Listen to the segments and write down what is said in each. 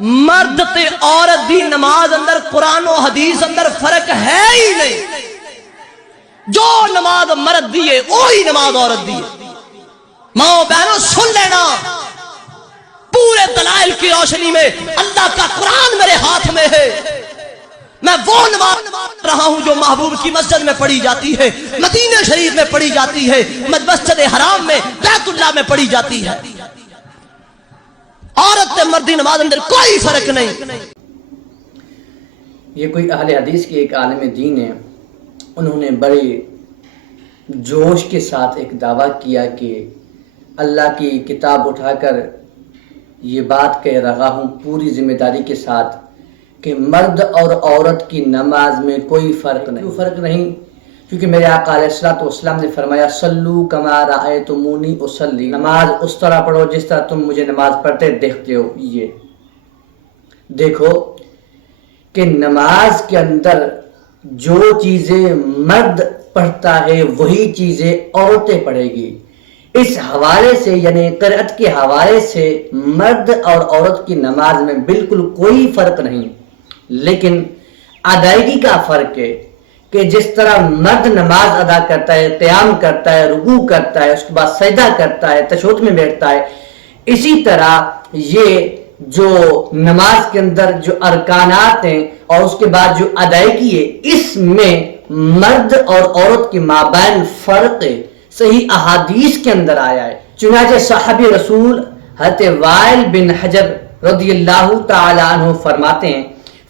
مرد تے عورت دی نماز اندر قرآن و حدیث اندر فرق ہے ہی نہیں. جو نماز مرد دی ہے وہی نماز عورت دی ہے. ماں بہنوں سن لینا، پورے دلائل کی روشنی میں اللہ کا قرآن میرے ہاتھ میں ہے. میں وہ نماز رہا ہوں جو محبوب کی مسجد میں پڑھی جاتی ہے، مدینہ شریف میں پڑھی جاتی ہے، مسجد حرام میں، بیت اللہ میں پڑھی جاتی ہے. عورت تے مردی نماز اندر کوئی فرق نہیں. یہ کوئی اہل حدیث کی ایک عالم دین ہے، انہوں نے بڑے جوش کے ساتھ ایک دعویٰ کیا کہ اللہ کی کتاب اٹھا کر یہ بات کہہ رہا ہوں پوری ذمہ داری کے ساتھ کہ مرد اور عورت کی نماز میں کوئی فرق نہیں. کیونکہ میرے آقا علیہ الصلوۃ والسلام نے فرمایا صلو کما رأیتمونی اصلی، نماز اس طرح پڑھو جس طرح تم مجھے نماز پڑھتے دیکھتے ہو. یہ دیکھو کہ نماز کے اندر جو چیزیں مرد پڑھتا ہے وہی چیزیں عورتیں پڑھے گی. اس حوالے سے یعنی قرأت کے حوالے سے مرد اور عورت کی نماز میں بالکل کوئی فرق نہیں، لیکن ادائیگی کا فرق ہے کہ جس طرح مرد نماز ادا کرتا ہے، قیام کرتا ہے، رکوع کرتا ہے، اس کے بعد سجدہ کرتا ہے، تشہد میں بیٹھتا ہے، اسی طرح یہ جو نماز کے اندر جو ارکانات ہیں اور اس کے بعد جو ادائیگی ہے اس میں مرد اور عورت کے مابین فرق ہے. صحیح احادیث کے اندر آیا ہے. چنانچہ صحابی رسول حضرت وائل بن حجر رضی اللہ تعالی عنہ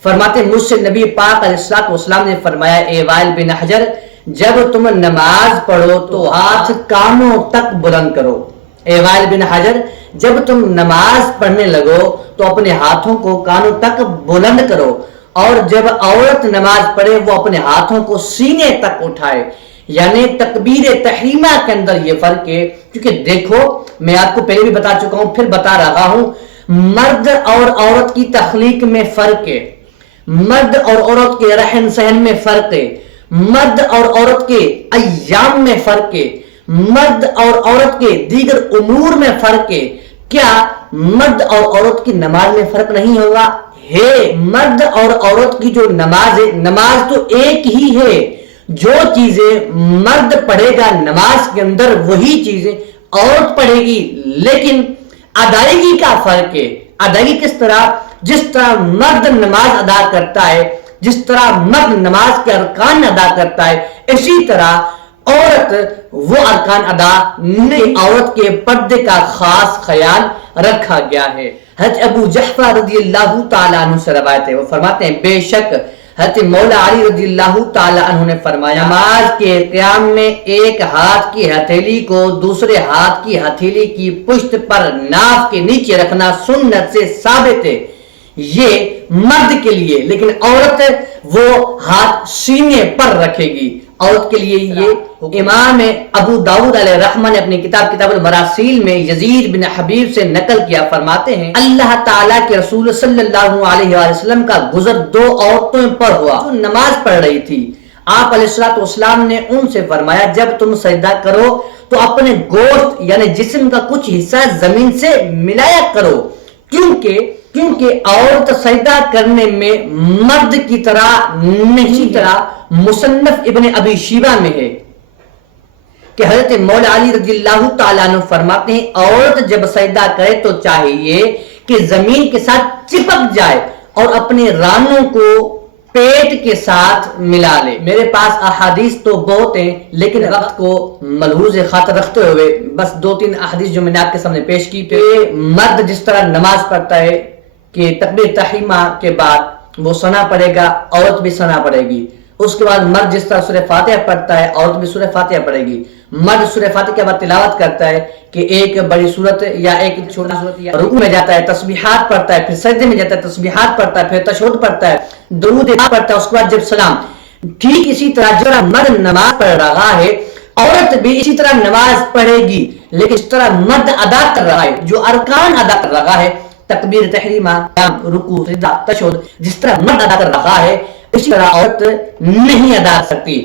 فرماتے مجھ سے نبی پاک علیہ الصلوۃ والسلام نے فرمایا اے وائل بن حجر جب تم نماز پڑھو تو ہاتھ کانوں تک بلند کرو. اے وائل بن حجر جب تم نماز پڑھنے لگو تو اپنے ہاتھوں کو کانوں تک بلند کرو، اور جب عورت نماز پڑھے وہ اپنے ہاتھوں کو سینے تک اٹھائے. یعنی تکبیر تحریمہ کے اندر یہ فرق ہے. کیونکہ دیکھو میں آپ کو پہلے بھی بتا چکا ہوں پھر بتا رہا ہوں، مرد اور عورت کی تخلیق میں فرق ہے، مرد اور عورت کے رہن سہن میں فرق ہے، مرد اور عورت کے ایام میں فرق ہے، مرد اور عورت کے دیگر امور میں فرق ہے. کیا مرد اور عورت کی نماز میں فرق نہیں ہوگا؟ ہے. مرد اور عورت کی جو نماز ہے، نماز تو ایک ہی ہے. جو چیزیں مرد پڑھے گا نماز کے اندر وہی چیزیں عورت پڑھے گی، لیکن ادائیگی کا فرق ہے. ادائیگی کس طرح؟ جس طرح مرد نماز ادا کرتا ہے، جس طرح مرد نماز کے ارکان ادا کرتا ہے، اسی طرح عورت وہ ارکان ادا نہیں. عورت کے پردے کا خاص خیال رکھا گیا ہے. حضرت ابو جحفر رضی اللہ تعالیٰ عنہ سے روایت ہے، وہ فرماتے ہیں بے شک حضرت مولا علی رضی اللہ تعالیٰ عنہ نے فرمایا نماز کے قیام میں ایک ہاتھ کی ہتھیلی کو دوسرے ہاتھ کی ہتھیلی کی پشت پر ناف کے نیچے رکھنا سنت سے ثابت ہے. یہ مرد کے لیے، لیکن عورت وہ ہاتھ سینے پر رکھے گی. عورت کے لیے یہ امام ابو داؤد علیہ رحمہ نے اپنی کتاب المراسیل میں یزید بن حبیب سے نقل کیا. فرماتے ہیں اللہ تعالیٰ کے رسول صلی اللہ علیہ وآلہ وسلم کا گزر دو عورتوں پر ہوا جو نماز پڑھ رہی تھی. آپ علیہ الصلوۃ والسلام نے ان سے فرمایا جب تم سجدہ کرو تو اپنے گوشت یعنی جسم کا کچھ حصہ زمین سے ملایا کرو، کیونکہ عورت سجدہ کرنے میں مرد کی طرح نہیں. طرح مصنف ابن ابی شیبہ میں ہے کہ حضرت مولا علی رضی اللہ تعالیٰ عنہ فرماتے ہیں عورت جب سجدہ کرے تو چاہیے کہ زمین کے ساتھ چپک جائے اور اپنے رانوں کو پیٹ کے ساتھ ملا لے. میرے پاس احادیث تو بہت ہیں لیکن وقت کو ملحوظ خاطر رکھتے ہوئے بس 2-3 احادیث جو میں نے آپ کے سامنے پیش کی. مرد جس طرح نماز پڑھتا ہے کہ تکبیر تحریمہ کے بعد وہ ثنا پڑھے گا، عورت بھی ثنا پڑھے گی. اس کے بعد مرد جس طرح سورہ فاتحہ پڑھتا ہے عورت بھی سورہ فاتحہ پڑھے گی. مرد سورہ فاتحہ کے بعد تلاوت کرتا ہے کہ ایک بڑی سورت یا ایک چھوٹی سورت، یا رکوع میں جاتا ہے تسبیحات پڑھتا ہے، پھر سجدے میں جاتا ہے تسبیحات پڑھتا ہے، پھر تشہد پڑھتا ہے، درود پڑھتا ہے، اس کے بعد جب سلام. ٹھیک اسی طرح جس طرح مرد نماز پڑھ رہا ہے عورت بھی اسی طرح نماز پڑھے گی، لیکن اس طرح مرد ادا کر رہا ہے جو ارکان ادا کر رہا ہے تکبیر تحریمہ، رکوع، سجدہ، تشہد، جس طرح مرد ادا کر رہا ہے اسی طرح عورت نہیں ادا کر سکتی.